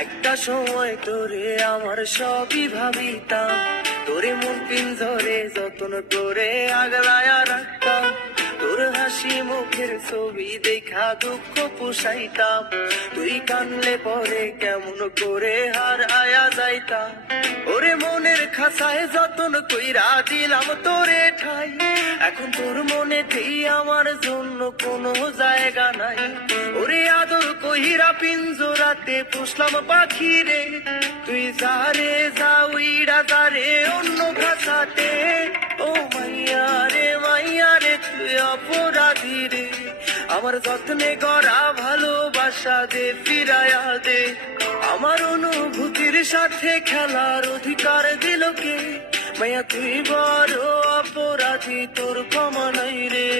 একটা সময় তোরে আমার সবই ভাবিতাম, তোরে মন পিঞ্জরে যত্ন করে আগলায়া রাখতাম। তোর হাসি মুখের ছবি দেখা দুঃখ পোষাইতাম, তুই কানলে পরে কেমন করে হার আয়া যাইতাম। ওরে মনের খাসায় যতন কইরা দিলাম তোরে ঠাই, এখন তোর মনেতেই আমার জন্য কোনো জায়গা নাই। ওরে আদর কহিরা পিঞ্জরাতে পুষলাম পাখি রে, তুই যারে যা উইড়া যারে অন্য ভাষাতে। ও মাইয়া রে তুই অপরাধী রে, আমার যত্নে গড়া ভালোবাসা দে ফিরায়া দে। আমার অনুভূতির সাথে খেলার অধিকার দিল কে? মাইয়া তুই বড় অপরাধী, তোর ক্ষমা নাই রে।